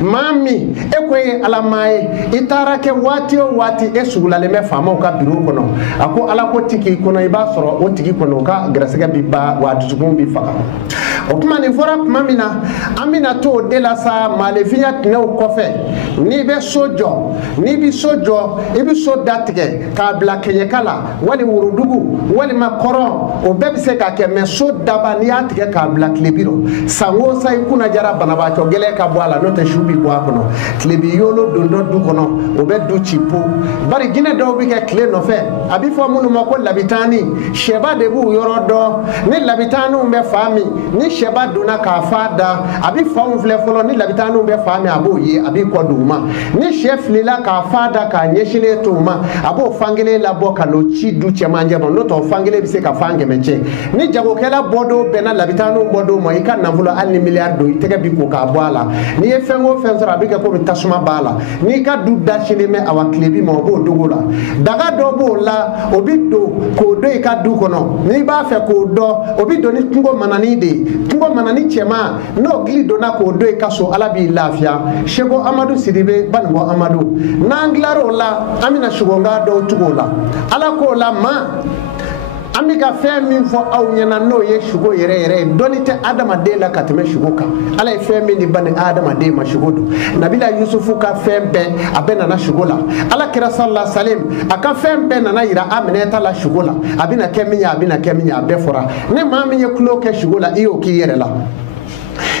Mami, ekwe alamae, itarake wati o wati esugulale me fama o ka biro kono. Ako ala ko tiki kono iba soro o tiki kono ka grasega biba wa dusukun bi faka. O kuma ni fora mamina amina to de la sa malefiya tne o kofe. Ni be sojo, ni bi sojo, ibi so datige ka bla kenye kala wali wurudugu wali makoro o bebi se ka ke me so daba ni atige ka bla klebiro. Sango sa ikuna jara banaba ko gele ka bwala no te shubi bwa kono klebi yolo dondo du kono o be du chipo bari gine do bi ke kle no fe abi fo munu mako labitani sheba de bu yoro do ni labitanu be fami ni sheba duna ka fada abi fo mfle folo ni labitanu be fami abo yi abi ko duma ni chef lila ka fada ka nyeshile tuma abo fangele la boka no chi du chemanje no to fangele bi se ka fange meche ni jago kela bodo bena labitanu bodo mo ika na vulo al milliard do iteke bi ko ka bwala ni e fengo fensora bika ko tasuma bala ni ka du dashile me awa klebi mo bo dogola daga do bo la obido ko do e ka du kono ni ba fe ko do obido ni tungo manani de tungo manani chema no gli do na ko do e ka so alabi lafia shego Amadou Sidibe banbo Amadou nanglaro la amina shugonga do tugola ala ko la ma amika fe min fo aw nyana no ye shugo yere donite adama de la kateme shugo ka ala fe min di ban adama de ma shugo do nabila yusufu ka fe be abena na shugo la ala kira sallallahu salim aka fe be na yira amineta la shugo la abina keminya be fora ne ma min ye klo ke shugo la iyo ki yere la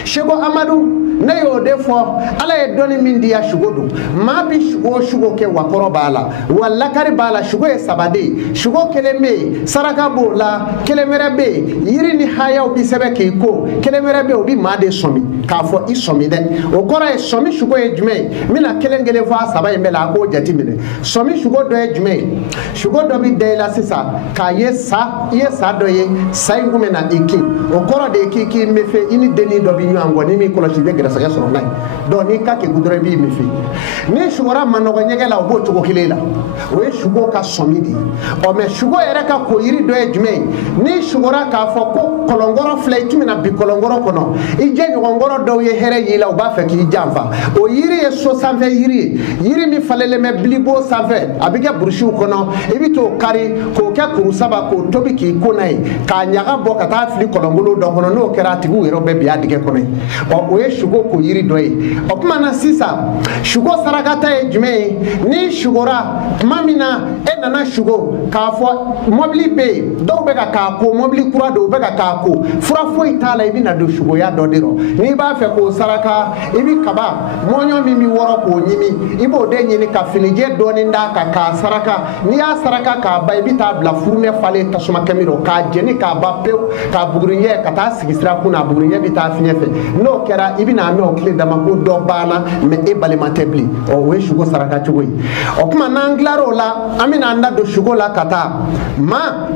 shego Amadou na yo defo ala e doni min dia shugodo ma bi shugo ke wakoro bala walla kari bala shugo e sabade shugo keleme saraka bola kelemere be yiri ni haya obi sebe ke ko kelemere be obi ma de somi ka fo i somi de o kora e somi shugo e jume mina kelengele fa saba e mela ko jati mine somi shugo do e jume shugo do bi de la sisa ka yesa do ye sai ngume na iki o kora de iki mefe ini deni do bi nyango ni mi kolo shibe saga soro nay do ni ka ke gudure bi mi fi ni shugora manogo nyegela obo tugo kilela o shugo ka somidi o me shugo ere ka ko yiri do e jume ni shugora ka fo ko kolongoro flay tumina bi kolongoro kono ije nyongoro do ye here yila o ba fe ki jamfa o yiri e so sanve yiri mi falele me blibo sanve abige burshu kono ebito kari ko ka kuru saba ko tobi ki konai ka nyaga bo ka ta fli kolongolo do kono no kerati bu ero be bi adige kono o shugo ko yiri doyi o kuma na sisa shugo sarakata e jume ni shugora mamina e nana shugo ka fo mobili be do be ka ko mobili kura do be ka ko fura fo itala ibi na do shugo ya do diro ni ba fe ko saraka ibi kaba monyo mimi woro ko nyimi ibo de nyini ka finije do ni nda ka saraka ni ya saraka ka ba ibi ta bla furme fale tasuma kamiro ka jeni ka ba pe ka buguriye ka ta sigisira kuna buguriye bi ta finyefe no kera ibina me o kle dama ko do bana me e balema tebli o we shugo saraka chugoyi o kuma nanglaro la amina anda do shugo la kata ma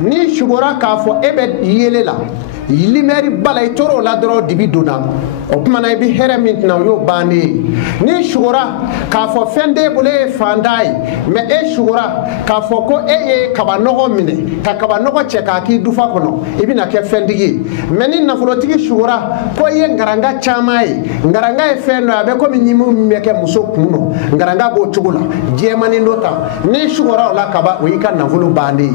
ni shugora ka fo ebe yele la limeri balay toro la dro dibi dona o kuma na bi here mint na yo bani ni shugora ka fo fende bole fandai me e shugora ka fo ko e kaba nogo mine ka kaba nogo cheka ki dufa kono ibina ke fendigi meni na folotigi shugora ko ye ngaranga chamai ngaranga e fendo abe ko minyimu meke muso kuno ngaranga bo chugula jemani ndota ni shugora la kaba o yika na folo bani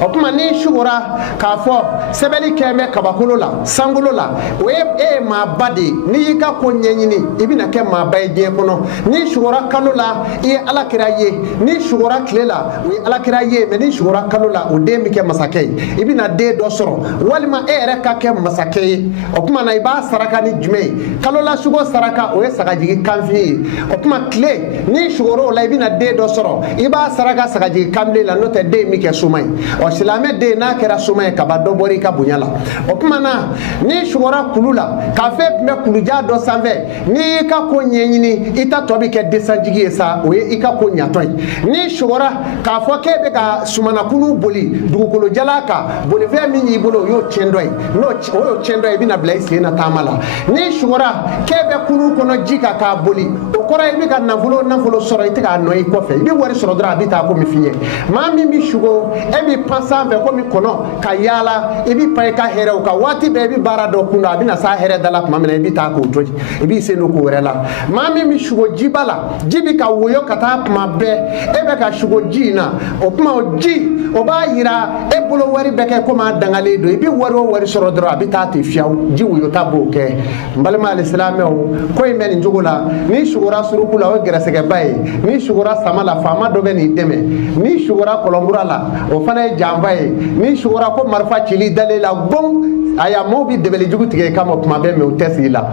o kuma ni shugora ka fo sebeli keme kaba la sangulo la o e ma bade ni ka ko nyenyini ibina ke ma bay je kono ni shugora kalola e alakira ye ni shugora klela o alakira ye me ni shugora kalola o de mi ke masakay ibina de do soro walima e re ka ke masakay o kuma na iba saraka ni jume kalola shugo saraka o e sagaji kanfi o kuma kle ni shugoro la ibina de do soro iba saraka sagaji kamle la note de mi ke sumay o silame de na kera sumay ka ba do bori ka bunyala o kuma na ni shugora kulula ka fe me kuluja do sanve ni ka ko nyenyini ita tobi ke desanjigi esa o e ika ko nyatoy ni shugora ka fo ke be ka sumana kulu boli dugukolo jalaka boli fe mi ni bolo yo chendoy no o chendoy bi na blaise na tamala ni shugora ke be kulu kono jika ka boli o kora ibi ka nafolo sɔrɔ ite ka nɔ i kɔfɛ ibi wari sɔrɔ dɔrɔn a bi taa komi f'i ye maa min bi sugo e bi pan sanfɛ komi kɔnɔ ka yaala i bi pan i ka hɛrɛw kan waati bɛɛ i bi baara dɔ kun don a bɛna s'a hɛrɛ da la tuma min na i bi taa k'o to i b'i sen don k'o wɛrɛ la maa min bi sugo jiba la ji bi ka woyo ka taa tuma bɛɛ e bɛ ka sugo ji in na o tuma o ji o b'a yira e bolo wari bɛ kɛ komi a dangalen don i bi wari o wari sɔrɔ dɔrɔn a bi taa ten fiyewu ji woyota b'o kɛ n balima alisilamɛw ko in bɛ nin cogo la n'i sugora suruku la o ye gɛrɛsɛgɛba ye n'i sugora sama la faama dɔ bɛ n'i dɛmɛ n'i sugora kɔlɔnkura la o fana ye janba ye n'i sugora ko marifa cili dalen la bon aya mo bi debeli jugu tigɛ kama kuma bɛ mɛ o tɛ sigi la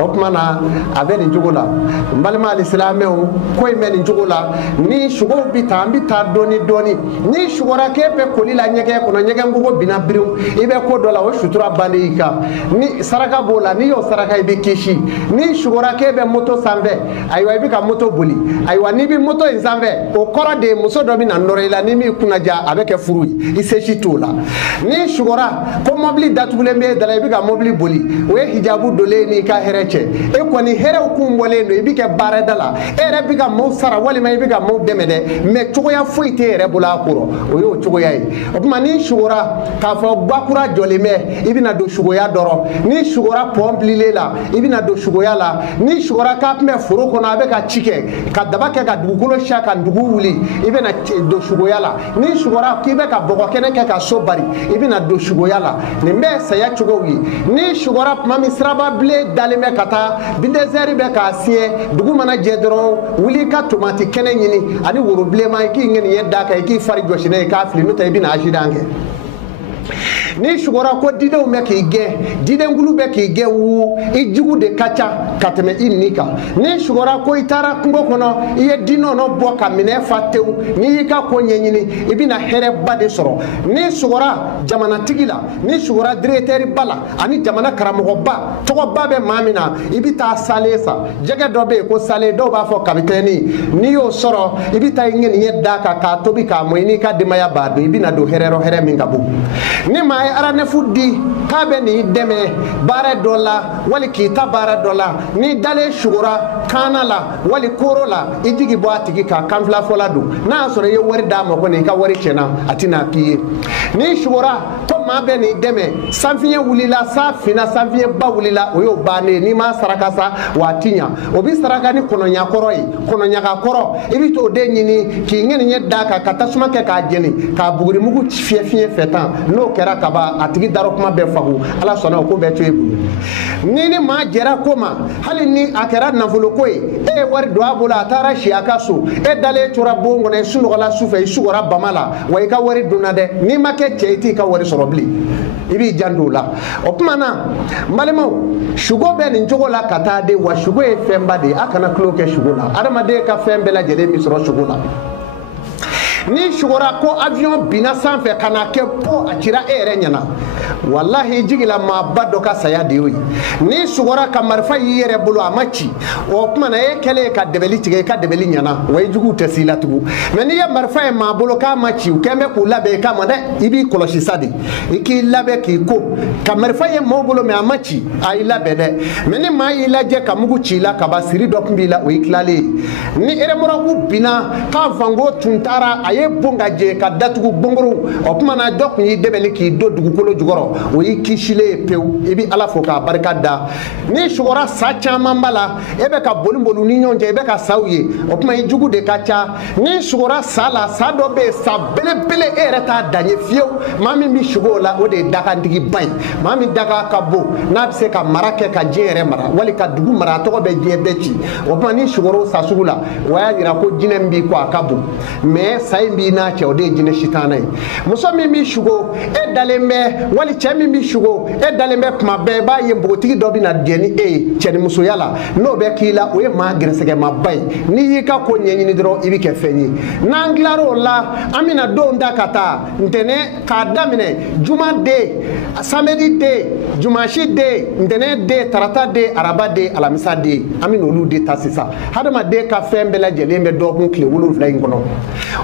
o tuma na a bɛ nin cogo la n balima alisilamɛw ko in bɛ nin cogo la ni sugow bi taa an bi taa dɔɔni dɔɔni ni sugora k'e bɛ koli la ɲɛgɛn kɔnɔ ɲɛgɛn kogo binna biriw i bɛ ko dɔ la o sutura bannen i kan ni saraka b'o la n'i y'o saraka i bɛ kisi ni sugora k'e bɛ moto sanfɛ ayiwa i bɛ ka moto boli ayiwa n'i bɛ moto in sanfɛ o kɔrɔ de ye muso dɔ bɛ na nɔrɔ i la ni min kunnaja a bɛ kɛ furu ye i se si t'o la ni sugora ko mɔbili datugulen bɛ dala i bɛ ka mɔbili boli o ye hijabu dolen n'i ka hɛrɛ cɛ e kɔni hɛrɛw kun bɔlen don i bɛ kɛ baarada la e yɛrɛ bɛ ka maaw sara walima i bɛ ka maaw dɛmɛ dɛ mɛ cogoya foyi t'e yɛrɛ bolo a kɔrɔ o y'o cogoya ye o tuma n'i sugora k'a fɔ bakura jɔlen bɛ i bɛna don sugoya dɔrɔn n'i sugora pɔn bililen la i bɛna don sugoya la n'i sugora k'a tun bɛ foro kɔnɔ a bɛ ka ci kɛ ka daba kɛ ka dugukolo siya ka dugu wuli i bɛna don sugoya la n'i sugora k'i bɛ ka bɔgɔ kɛnɛ kɛ ka so bari i bɛna don sugoya la nin bɛɛ saya cogow ye n'i sugora tuma min siraba bilen dalen bɛ ka taa bidɛsɛri bɛ k'a siɲɛ dugu mana jɛ dɔrɔn wuli i ka tomati kɛnɛ ɲini ani woro bilenman i k'i ŋɛniɲɛ da kan i k'i fari jɔsi n'a ye k'a fili n'o tɛ i bɛna accident kɛ n'i sugora ko didenw bɛ k'i gɛn didenkulu bɛ k'i gɛn wu i jugu de ka ca ka tɛmɛ i nin kan n'i sugora ko i taara kungo kɔnɔ i ye dinɔnɔ bɔ ka minɛ fa tewu n'i y'i ka ko ɲɛɲini i bɛna hɛrɛba de sɔrɔ n'i sugora jamanatigi la n'i sugora diretɛriba la ani jamana karamɔgɔba tɔgɔba bɛ maa min na i bɛ taa salen san jɛgɛ dɔ bɛ yen ko salen dɔw b'a fɔ kapitɛni n'i y'o sɔrɔ i bɛ taa i ŋɛniɲɛ da kan k'a tobi k'a mɔ i n'i ka denbaya b'a dun i bɛna don hɛrɛ min ka bon ni maa ye aranɛfu di k'a bɛ n'i dɛmɛ baara dɔ la wali k'i ta baara dɔ la n'i dalen sugora kaana la wali koro la i jigi bɔ a tigi kan kanfilafɔla don n'a y'a sɔrɔ i ye wari d'a ma kɔni i ka wari tiɲɛna a tɛna k'i ye n'i sugora ko maa bɛ n'i dɛmɛ sanfiɲɛ wulila sa finna sanfiɲɛba wulila o y'o bannen n'i ma saraka sa wa a ti ɲa o bi saraka ni kɔnɔɲakɔrɔ ye kɔnɔɲagakɔrɔ i bi t'o de ɲini k'i ŋɛniɲɛ da kan ka tasuma kɛ k'a jeni k'a bugurimugu fiyɛ fiɲɛ fɛ tan n'o kɛra kaba a tigi daro kuma bɛɛ fagu ala sɔnna o ko bɛɛ to e bolo ni ni maa jɛra ko ma hali ni a kɛra nafolo ko ye e ye wari don a bolo a taara si a ka so e dalen tora bon kɔnɔ i sunɔgɔla su fɛ i sugora bama la wa i ka wari dunna dɛ n'i ma kɛ cɛ i t'i ka wari sɔrɔ bilen i b'i janto o la o tuma na n balimaw sugo bɛ nin cogo la ka taa de wa sugo ye fɛnba de ye a kana tulo kɛ sugo la adamaden ka fɛn bɛɛ lajɛlen bi sɔrɔ sugo la ni sugora ko avion binna sanfɛ ka na kɛ po a cira e yɛrɛ ɲɛna wallahi jigila maaba dɔ ka saya de y'o ye ni sugora ka marifa y'i yɛrɛ bolo a ma ci o tuma na e kɛlen ka dɛbɛli tigɛ i ka dɛbɛli ɲɛna wa i juguw tɛ s'i la tugun mɛ n'i ye marifa ye maa bolo k'a ma ci u kɛn bɛ k'u labɛn i kama dɛ i b'i kɔlɔsi sa de i k'i labɛn k'i ko ka marifa ye maaw bolo mɛ a ma ci a y'i labɛn dɛ mɛ ni maa y'i lajɛ ka mugu ci i la kaba siri dɔ tun b'i la o y'i tilalen ye ni eremɔrɔku binna k'a vango tun taara a ye bon ka jɛ ka datugu bongoro o tuma na dɔ tun y'i dɛbɛli k'i don dugukolo jukɔrɔ o y'i kisilen ye pewu i bɛ ala fo k'a barika da ni sugora sa caman b'a la e bɛ ka boli boli ni ɲɔgɔn cɛ i bɛ ka saw ye o tuma i jugu de ka ca ni sugora sa la sa dɔ bɛ yen sa belebele e yɛrɛ t'a dan ye fiyewu maa min bɛ sugo o la o de ye dakantigiba ye maa min daga ka bon n'a bɛ se ka mara kɛ ka diɲɛ yɛrɛ mara wali ka dugu mara a tɔgɔ bɛ diɲɛ bɛɛ ci o tuma ni sugora o sa sugu la o y'a yira ko jinɛ min b'i kɔ a ka bon mɛ sa in b'i n'a cɛ o de ye jinɛ sitanɛ ye muso min b'i sugo e dalen bɛ wali cɛ min b'i sugo e dalen bɛ tuma bɛɛ i b'a ye npogotigi dɔ bɛ na diɲɛ ni e ye cɛnimusoya la n'o bɛ k'i la o ye maa gɛrɛsɛgɛmaba ye n'i y'i ka ko ɲɛɲini dɔrɔn i bɛ kɛ fɛn ye n'an tilar'o la an bɛna don da ka taa ntɛnɛn k'a daminɛ juma den samedi den jumasi den ntɛnɛn den tarata den araba den alamisa den an bɛna olu de ta sisan hadamaden ka fɛn bɛɛ lajɛlen bɛ dɔgɔkun tile 7 in kɔnɔ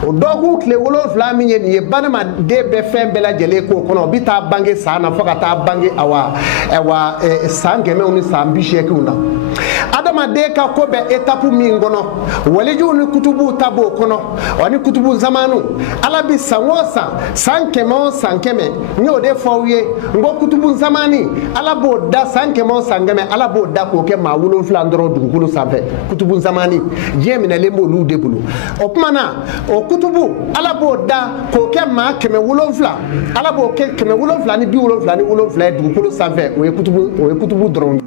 o dɔgɔkun tile 7 min ye nin ye badamaden bɛ fɛn bɛɛ lajɛlen k'o kɔnɔ o bɛ taa bange sana faka ta bange awa sangemew ni sambisheke una adama de ka ko be etapu mingono waliju ni kutubu tabo kono oni kutubu zamanu ala bi sanwosa sankeme nyode fawye ngo kutubu zamani ala bo da sankemo sangeme ala bo da ko ke mawulo flandro dugulu safe kutubu zamani jemina lembo lu debulu opmana o kutubu ala bo da ko ke ma keme wulonfla ala bo ke keme wulonfla ni bi wulonfla ni wulonfla dugulu safe o kutubu dron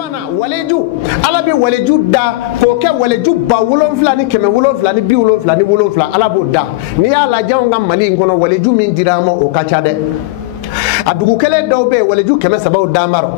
mana waleju ala bi waleju da ko ke waleju ba wolonfla ni keme wolonfla ni bi wolonfla ni wolonfla ala bo da ni ya la jawnga mali ngono waleju min diramo o kacha de adugu kele daw be waleju keme sabaw damaro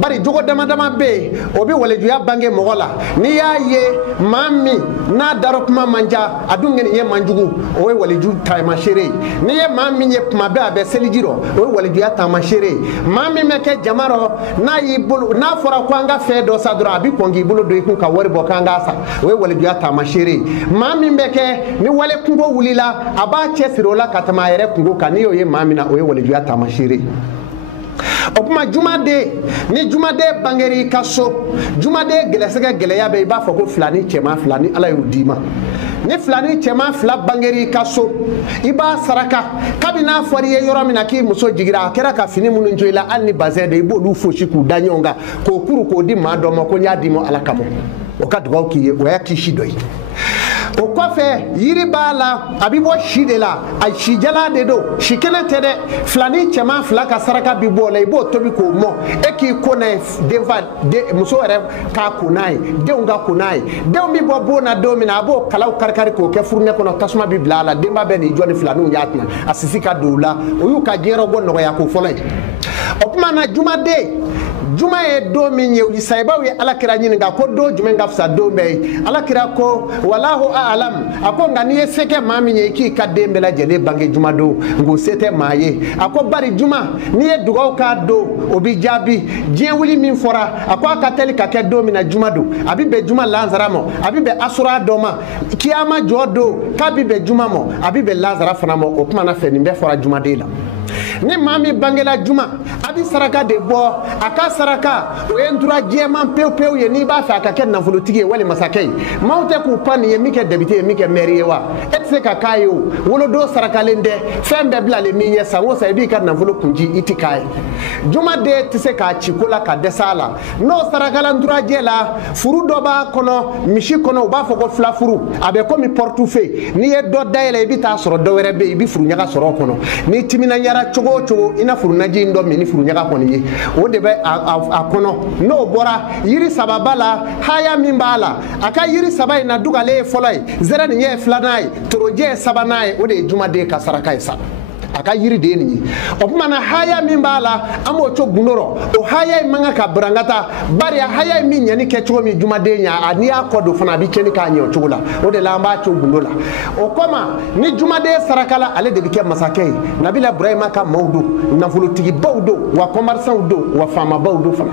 bari jogo dama be obi waleju ya bange mogola ni ya ye mami na darokuma manja adungen ye manjugu o waleju tayma shere ni ye mami ye puma be abe selijiro o waleju ya tayma shere mami meke jamaro na yibulu na fora kwanga fe do sadro abi kongi bulu do ikun ka wori bokanga sa o waleju ya tayma shere mami meke ni wale kungo wulila aba chesirola katama yere kungo kaniyo ye mami na o waleju ya tayma shere opuma jumade ni jumade bangeri kaso jumade gelesega geleya be ba fako flani chema flani ala yudima ni flani chema fla bangeri kaso iba saraka kabina foriye yoromina ki muso jigira kera ka fini munu njoila anni bazede ibo lu foshiku danyonga ko kuru ko di madomo ko nyadimo alakamo okadwa ki we yakishidoi o kofe yiri bala abibo shidela ay shijala de do shikene tede flani chema flaka saraka bibo la ibo tobi ko mo eki kone deva de muso re ka kunai de unga kunai de mi bobo na do mina abo kalaw karkar ko ke furne kono tasma biblala demba be ni joni flanu yatna asisika doula o yu ka jero gonno ya ko folay opuma na juma e do min yewi sayba wi alakira nyini ga ko do jume ngafsa do mbey alakira ko wallahu a'lam ako ngani seke mami nye ki ka dembe la jele bange juma do ngo sete maye ako bari juma ni e dugaw ka do obi jabi je wuli min fora ako akateli ka ke do mina juma do abi be juma lanzara mo abi be asura do ma kiyama jodo ka bi be juma mo abi be lanzara fana mo o kuma na fe ni be fora juma de la ni mami bangela juma abi saraka de bo aka saraka o entura jeman pew ye ni ba fa ka ken nafulu tige wale masakay mawte ku pan ye mike debite mike meriwa etse ka kayo wolo do saraka lende fembe blale ni ye sawo sa bi ka nafulu kunji itikai juma de tse ka chikola ka desala no saraka la ndura jela furu do ba kono mishi kono ba foko fla furu abe ko mi portefeuille ni ye do dayele bi ta soro do were be bi furu nyaga soro kono ni timina nyara chogo ina furu naji ndo mi ni furu nyaga koni ye o de be akono no bora yiri sababala haya mimbala aka yiri sabai na dugale folay zera ni ye flanai toroje sabanai o de juma de kasaraka isa aka yiri de ni opuma na haya mimbala amo cho gunoro o haya manga ka brangata bari haya mi nyani ke cho mi juma de nya ani akodo fana bi cheni ka nyo chola o de lamba cho gunola o koma ni juma de sarakala ale de ke masakay nabila ibrahima ka mawdu na volotigi bawdo wa commerçant do wa fama bawdo fana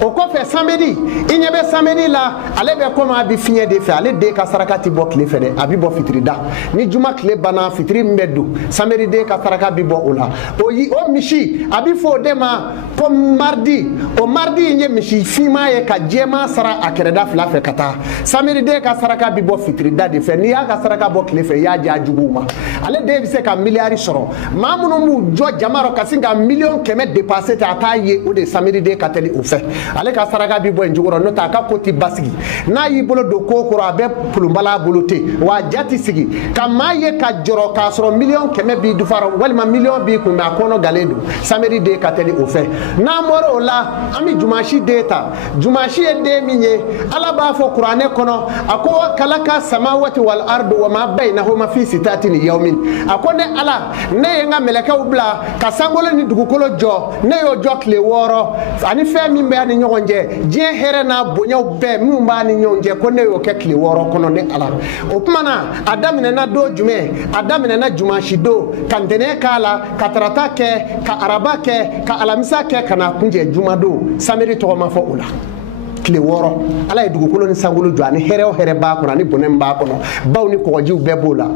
o ko fe samedi inyebe samedi la ale be ko ma bi finye de fe ale de ka saraka ti bo kle fe de abi bo fitri da ni juma kle bana fitri mbedu samedi de ka saraka bi bo ola o mishi abi fo de ma ko mardi nye mishi fima ye ka jema sara akreda fla fe kata samedi de ka saraka bi bo fitri da de fe ni ya ka saraka bo kle fe ya ja juguma ale de bi se ka milliard soro mamunu mu jo jamaro kasinga million keme dépasser ta taye o de samedi de ka teli o fe ale ka saraka bi bo njugoro no ta ka koti basigi na yi bolo do kokoro abe pulumbala bolote wa jati sigi kamaye ka joro ka soro million keme bi du faro walima million bi ku ma kono galedo samedi de ka teli o fe na moro la ami jumashi data jumashi e de minye ala ba fo qur'ane kono ako kalaka samawati wal ardu wa ma bainahuma fi sitatin yawmin akone ala ne nga meleka ubla kasangolo ni dugukolo jo ne yo jokle woro ani fe mi mbe ani nyonje je here na bonya be mi mba ni nyonje ko ne yo kekle woro kono ne ala o kumana adamine na do jume adamine na jumashi do kantene kala katarata ke ka araba ke ka alamisa ke kana kunje jumado samedi to ma fo ula kle woro ala e dugukolo ni sangolo jo ani here o here ba kono ani bonem ba kono baw ni ko jiw be bola